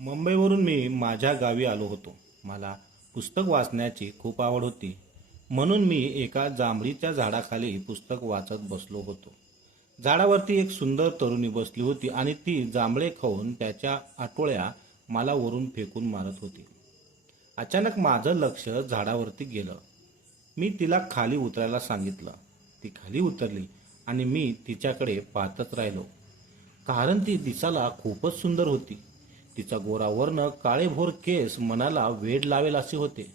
मुंबईवरून मी माझ्या गावी आलो होतो. मला पुस्तक वाचण्याची खूप आवड होती. म्हणून मी एका जांभळीच्या झाडाखाली पुस्तक वाचत बसलो होतो. झाडावरती एक सुंदर तरुणी बसली होती आणि ती जांभळे खाऊन त्याच्या आटोळ्या मला वरून फेकून मारत होती. अचानक माझं लक्ष झाडावरती गेलं. मी तिला खाली उतरायला सांगितलं. ती खाली उतरली आणि मी तिच्याकडे पाहतच राहिलो. कारण ती दिसायला खूपच सुंदर होती. तिचा गोरावर्ण काळेभोर केस मनाला वेड लावेल असे होते.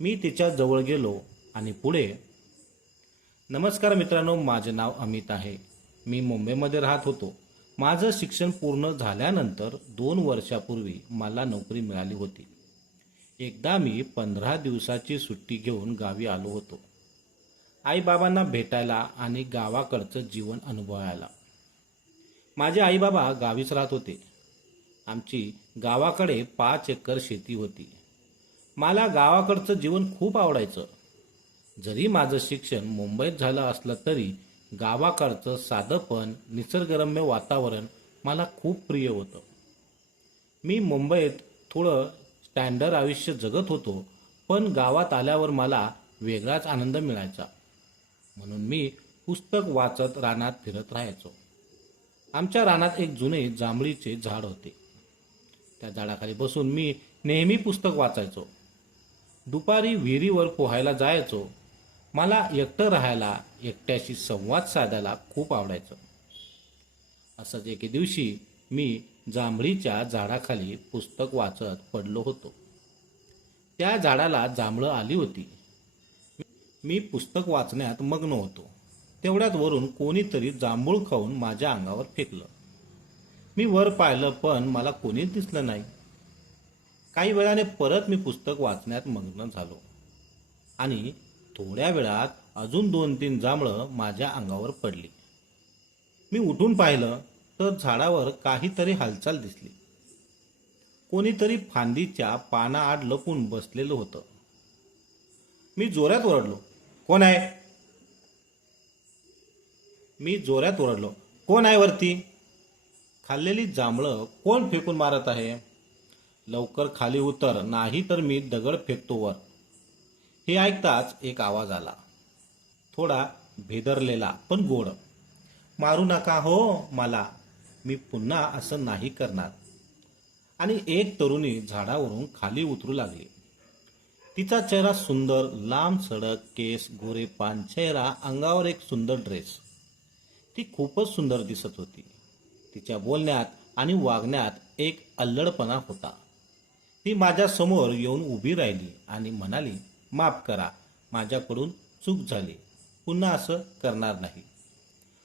मी तिच्या जवळ गेलो आणि पुढे नमस्कार मित्रांनो माझे नाव अमित आहे. मी मुंबईमध्ये राहत होतो. माझं शिक्षण पूर्ण झाल्यानंतर दोन वर्षापूर्वी मला नोकरी मिळाली होती. एकदा मी पंधरा दिवसाची सुट्टी घेऊन गावी आलो होतो. आईबाबांना भेटायला आणि गावाकडचं जीवन अनुभवायला. माझे आईबाबा गावीच राहत होते. आमची गावाकडे पाच एकर शेती होती. मला गावाकडचं जीवन खूप आवडायचं. जरी माझं शिक्षण मुंबईत झालं असलं तरी गावाकडचं साधंपण निसर्गरम्य वातावरण मला खूप प्रिय होतं. मी मुंबईत थोडं स्टँडर्ड आयुष्य जगत होतो पण गावात आल्यावर मला वेगळाच आनंद मिळायचा. म्हणून मी पुस्तक वाचत रानात फिरत राहायचो. आमच्या रानात एक जुने जांभळीचे झाड होते. त्या झाडाखाली बसून मी नेहमी पुस्तक वाचायचो. दुपारी विहिरीवर पोहायला जायचो. मला एकटं राहायला एकट्याशी संवाद साधायला खूप आवडायचं. असंच एके दिवशी मी जांभळीच्या झाडाखाली पुस्तक वाचत पडलो होतो. त्या झाडाला जांभळं आली होती. मी पुस्तक वाचण्यात मग्न होतो. तेवढ्यात वरून कोणीतरी जांभूळ खाऊन माझ्या अंगावर फेकलं. मी वर पाहिलं पण मला कोणीच दिसलं नाही. काही वेळाने परत मी पुस्तक वाचण्यात मग्न झालो. आणि थोड्या वेळात अजून दोन तीन जांभळं माझ्या अंगावर पडली. मी उठून पाहिलं तर झाडावर काहीतरी हालचाल दिसली. कोणीतरी फांदीच्या पानाआड लपून बसलेलं होतं. मी जोरात ओरडलो कोण आहे? मी जोरात ओरडलो कोण आहे वरती? खाल्लेली जांभळं कोण फेकून मारत आहे? लवकर खाली उतर नाही तर मी दगड फेकतो वर. हे ऐकताच एक आवाज आला. थोडा भेदरलेला पण गोड. मारू नका हो मला. मी पुन्हा असं नाही करणार. आणि एक तरुणी झाडावरून खाली उतरू लागली. तिचा चेहरा सुंदर लांब सडक केस गोरे पान चेहरा अंगावर एक सुंदर ड्रेस. ती खूपच सुंदर दिसत होती. तिच्या बोलण्यात आणि वागण्यात एक अल्लडपणा होता. ती माझ्यासमोर येऊन उभी राहिली आणि म्हणाली माफ करा माझ्याकडून चूक झाली. पुन्हा असं करणार नाही.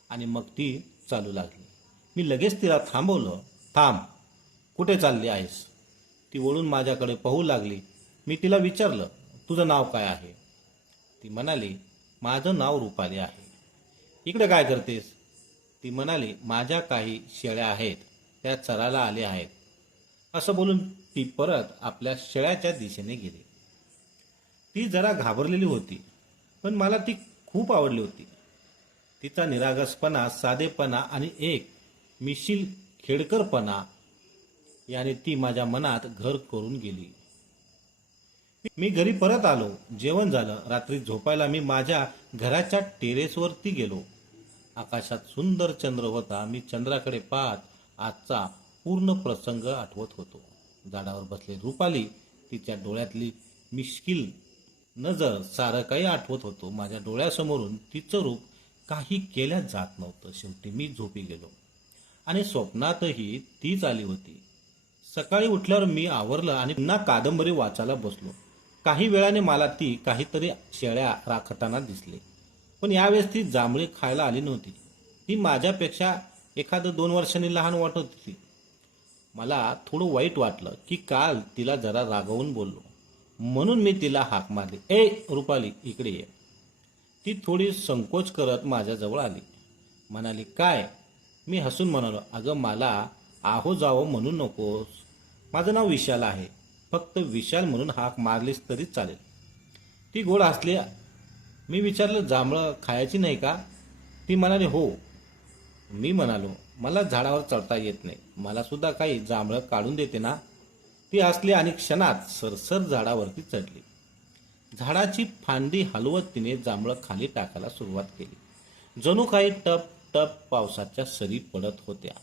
आणि मग ती चालू लागली. मी लगेच तिला थांबवलं थांब कुठे चालली आहेस? ती वळून माझ्याकडे पाहू लागली. मी तिला विचारलं तुझं नाव काय आहे? ती म्हणाली माझं नाव रुपाली आहे. इकडे काय करतेस? ती म्हणाली माझ्या काही शेळ्या आहेत त्या चरायला आले आहेत. असं बोलून ती परत आपल्या शेळ्याच्या दिशेने गेली. ती जरा घाबरलेली होती पण मला ती खूप आवडली होती. तिचा निरागसपणा साधेपणा आणि एक मिशील खेडकरपणा याने ती माझ्या मनात घर करून गेली. मी घरी परत आलो. जेवण झालं. रात्री झोपायला मी माझ्या घराच्या टेरेसवरती गेलो. आकाशात सुंदर चंद्र होता. मी चंद्राकडे पाहत आजचा पूर्ण प्रसंग आठवत होतो. झाडावर बसले रुपाली तिच्या डोळ्यातली मिश्किल नजर सारं काही आठवत होतो. माझ्या डोळ्यासमोरून तिचं रूप काही केल्या जात नव्हतं. शेवटी मी झोपी गेलो आणि स्वप्नातही तीच आली होती. सकाळी उठल्यावर मी आवरलं आणि पुन्हा कादंबरी वाचायला बसलो. काही वेळाने मला ती काहीतरी शेळ्या राखताना दिसले. पण यावेळेस ती जांभळी खायला आली नव्हती. ती माझ्यापेक्षा एखादं दोन वर्षांनी लहान वाटत होती. मला थोडं वाईट वाटलं की काल तिला जरा रागवून बोललो. म्हणून मी तिला हाक मारली. ए रुपाली इकडे ये. ती थोडी संकोच करत माझ्याजवळ आली. म्हणाली काय? मी हसून म्हणालो अगं मला आहो जावं म्हणून नकोस. माझं नाव विशाल आहे. फक्त विशाल म्हणून हाक मारलीस तरी चालेल. ती गोड हसली मी विचारलं जांभळं खायची नाही का? ती म्हणाली हो. मी म्हणालो मला झाडावर चढता येत नाही. मला सुद्धा काही जांभळं काढून देते ना? ती असली आणि क्षणात सरसर झाडावरती चढली. झाडाची फांदी हलवत तिने जांभळं खाली टाकायला सुरुवात केली. जणू काही टप टप पावसाच्या सरी पडत होत्या.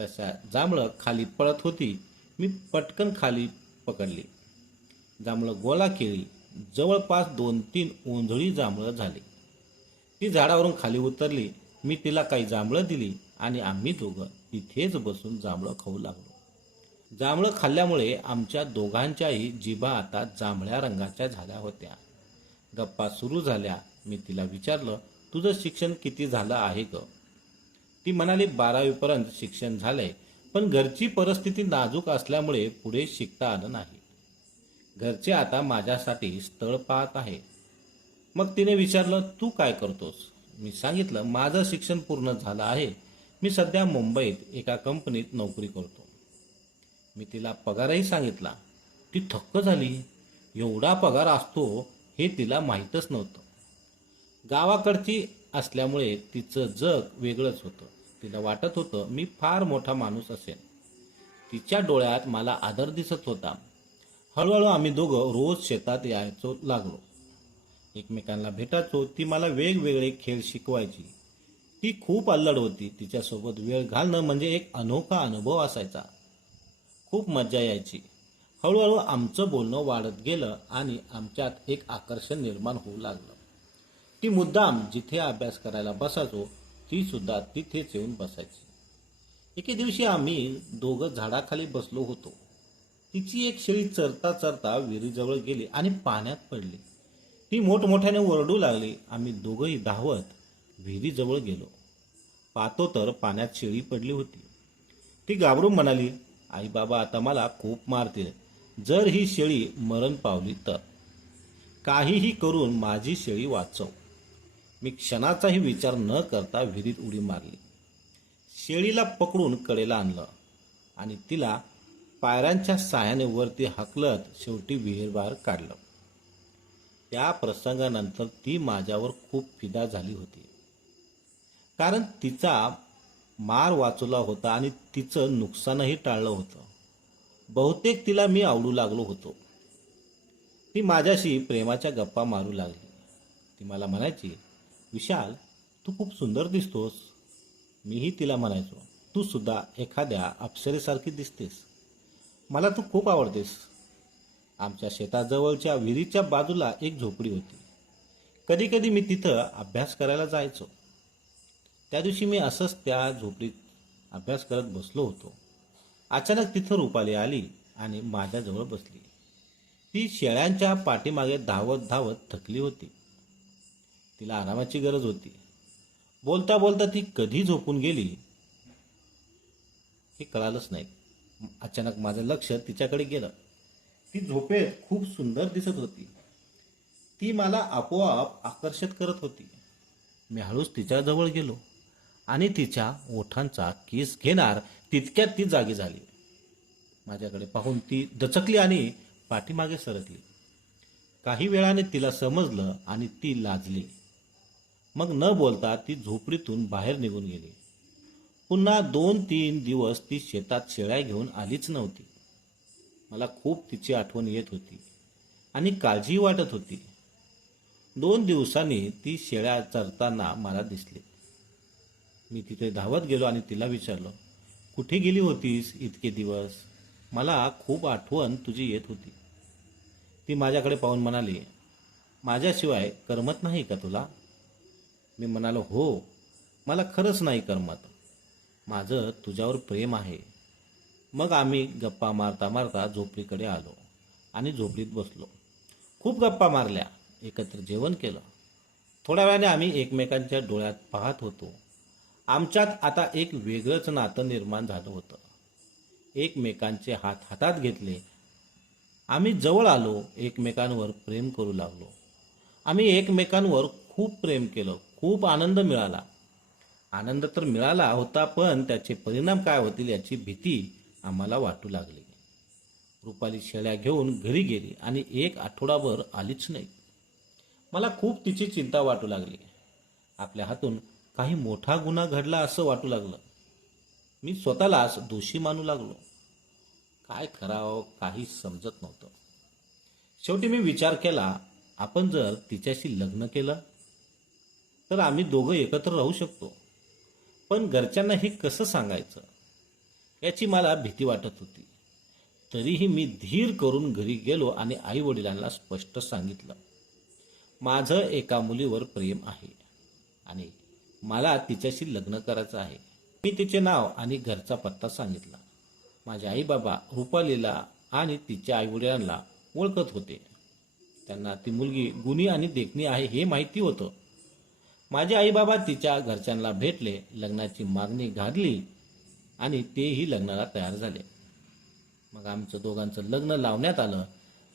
तशा जांभळं खाली पडत होती मी पटकन खाली पकडली. जांभळं गोळा केली. जवळपास दोन तीन ओंधळी जांभळं झाली. ती झाडावरून खाली उतरली. मी तिला काही जांभळं दिली आणि आम्ही दोघं तिथेच बसून जांभळं खाऊ लागलो. जांभळं खाल्ल्यामुळे आमच्या दोघांच्याही जिभा आता जांभळ्या रंगाच्या झाल्या होत्या. गप्पा सुरू झाल्या. मी तिला विचारलं तुझं शिक्षण किती झालं आहे ग? ती म्हणाली बारावीपर्यंत शिक्षण झालंय पण घरची परिस्थिती नाजूक असल्यामुळे पुढे शिकता आलं नाही. घरचे आता माझ्यासाठी स्थळ पाहत आहे. मग तिने विचारलं तू काय करतोस? मी सांगितलं माझं शिक्षण पूर्ण झालं आहे. मी सध्या मुंबईत एका कंपनीत नोकरी करतो. मी तिला पगारही सांगितला. ती थक्क झाली. एवढा पगार असतो हे तिला माहीतच नव्हतं. गावाकडची असल्यामुळे तिचं जग वेगळंच होतं. तिला वाटत होतं मी फार मोठा माणूस असेन. तिच्या डोळ्यात मला आदर दिसत होता. हळूहळू आम्ही दोघं रोज शेतात यायचो लागलो. एकमेकांना भेटायचो ती मला वेगवेगळे खेळ शिकवायची. ती खूप अल्लड होती तिच्यासोबत वेळ घालणं म्हणजे एक अनोखा अनुभव असायचा. खूप मजा यायची. हळूहळू आमचं बोलणं वाढत गेलं आणि आमच्यात एक आकर्षण निर्माण होऊ लागलं. ती मुद्दाम जिथे अभ्यास करायला बसायचो ती सुद्धा तिथेच येऊन बसायची. एके दिवशी आम्ही दोघं झाडाखाली बसलो होतो. तिची एक शेळी चरता चरता विहिरीजवळ गेली आणि पाण्यात पडली. ती मोठमोठ्याने ओरडू लागली. आम्ही दोघंही धावत विहिरीजवळ गेलो. पाहतो तर पाण्यात शेळी पडली होती. ती घाबरून म्हणाली आई बाबा आता मला खूप मारतील. जर ही शेळी मरण पावली तर. काहीही करून माझी शेळी वाचव. मी क्षणाचाही विचार न करता विहिरीत उडी मारली. शेळीला पकडून कडेला आणलं आणि तिला पायऱ्यांच्या साहाय्याने वरती हकलत शेवटी विहीर बाहेर काढलं. त्या प्रसंगानंतर ती माझ्यावर खूप फिदा झाली होती. कारण तिचा मार वाचवला होता आणि तिचं नुकसानही टाळलं होतं. बहुतेक तिला मी आवडू लागलो होतो. ती माझ्याशी प्रेमाच्या गप्पा मारू लागली. ती मला म्हणायची विशाल तू खूप सुंदर दिसतोस. मीही तिला म्हणायचो तू सुद्धा एखाद्या अप्सरेसारखी दिसतेस. मला तू खूप आवडतेस. आमच्या शेताजवळच्या विहिरीच्या बाजूला एक झोपडी होती. कधीकधी मी तिथं अभ्यास करायला जायचो. त्या दिवशी मी असंच त्या झोपडीत अभ्यास करत बसलो होतो. अचानक तिथं रुपाली आली आणि माझ्याजवळ बसली. ती शेळ्यांच्या पाठीमागे धावत धावत थकली होती. तिला आरामाची गरज होती. बोलता बोलता ती कधी झोपून गेली हे कळालंच नाही. अचानक माझं लक्ष तिच्याकडे गेलं. ती झोपेत खूप सुंदर दिसत होती. ती मला आपोआप आकर्षित करत होती. मी हळूच तिच्याजवळ गेलो आणि तिच्या ओठांचा केस घेणार तितक्यात ती जागी झाली. माझ्याकडे पाहून ती दचकली आणि पाठीमागे सरकली. काही वेळाने तिला समजलं आणि ती लाजली. मग न बोलता ती झोपडीतून बाहेर निघून गेली. पुन्हा दोन तीन दिवस ती शेतात शेळ्या घेऊन आलीच नव्हती. मला खूप तिची आठवण येत होती आणि काळजी वाटत होती. दोन दिवसांनी ती शेळ्या चरताना मला दिसली. मी तिथे धावत गेलो आणि तिला विचारलं कुठे गेली होतीस इतके दिवस? मला खूप आठवण तुझी येत होती. ती माझ्याकडे पाहून म्हणाली माझ्याशिवाय करमत नाही का तुला? मी म्हणालो हो मला खरंच नाही करमत. माझं तुझ्यावर प्रेम आहे. मग आम्ही गप्पा मारता मारता झोपडीकडे आलो आणि झोपडीत बसलो. खूप गप्पा मारल्या एकत्र जेवण केलं. थोड्या वेळाने आम्ही एकमेकांच्या डोळ्यात पाहत होतो. आमच्यात आता एक वेगळंच नातं निर्माण झालं होतं. एकमेकांचे हात हातात घेतले. आम्ही जवळ आलो एकमेकांवर प्रेम करू लागलो. आम्ही एकमेकांवर खूप प्रेम केलं खूप आनंद मिळाला. आनंद तर मिळाला होता पण त्याचे परिणाम काय होतील याची भीती आम्हाला वाटू लागली. रुपाली शेळ्या घेऊन घरी गेली आणि एक आठवडाभर आलीच नाही. मला खूप तिची चिंता वाटू लागली. आपल्या हातून काही मोठा गुन्हा घडला असं वाटू लागलं. मी स्वतःलाच दोषी मानू लागलो. काय करावं काही समजत नव्हतं. शेवटी मी विचार केला आपण जर तिच्याशी लग्न केलं तर आम्ही दोघं एकत्र राहू शकतो. पण घरच्यांना हे कसं सांगायचं? याची मला भीती वाटत होती. तरीही मी धीर करून घरी गेलो आणि आई वडिलांना स्पष्ट सांगितलं माझं एका मुलीवर प्रेम आहे आणि मला तिच्याशी लग्न करायचं आहे. मी तिचे नाव आणि घरचा पत्ता सांगितला. माझे आई बाबा रुपालीला आणि तिच्या आईवडिलांना ओळखत होते. त्यांना ती मुलगी गुणी आणि देखणी आहे हे माहिती होतं. माझे आई बाबा तिच्या घरच्यांना भेटले लग्नाची मागणी घातली आणि तेही लग्नाला तयार झाले. मग आमचं दोघांचं लग्न लावण्यात आलं.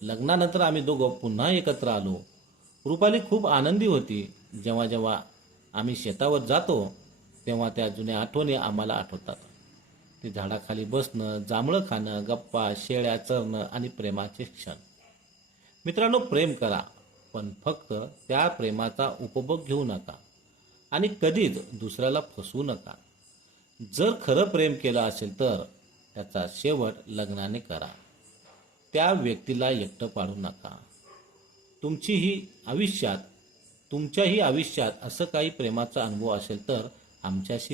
लग्नानंतर आम्ही दोघं पुन्हा एकत्र आलो. रुपाली खूप आनंदी होती. जेव्हा जेव्हा आम्ही शेतावर जातो तेव्हा त्या जुन्या आठवणी आम्हाला आठवतात. ते झाडाखाली बसणं जांभळं खाणं गप्पा शेळ्या चरणं आणि प्रेमाचे क्षण. मित्रांनो प्रेम करा पण फक्त त्या प्रेमाचा उपभोग घेऊ नका. आणि कधीच दुसऱ्याला फसवू नका. जर खरं प्रेम केलं असेल तर त्याचा शेवट लग्नाने करा. त्या व्यक्तीला एकटं पाडू नका. तुमचीही आयुष्यात तुमच्याही आयुष्यात असं काही प्रेमाचा अनुभव असेल तर आमच्याशी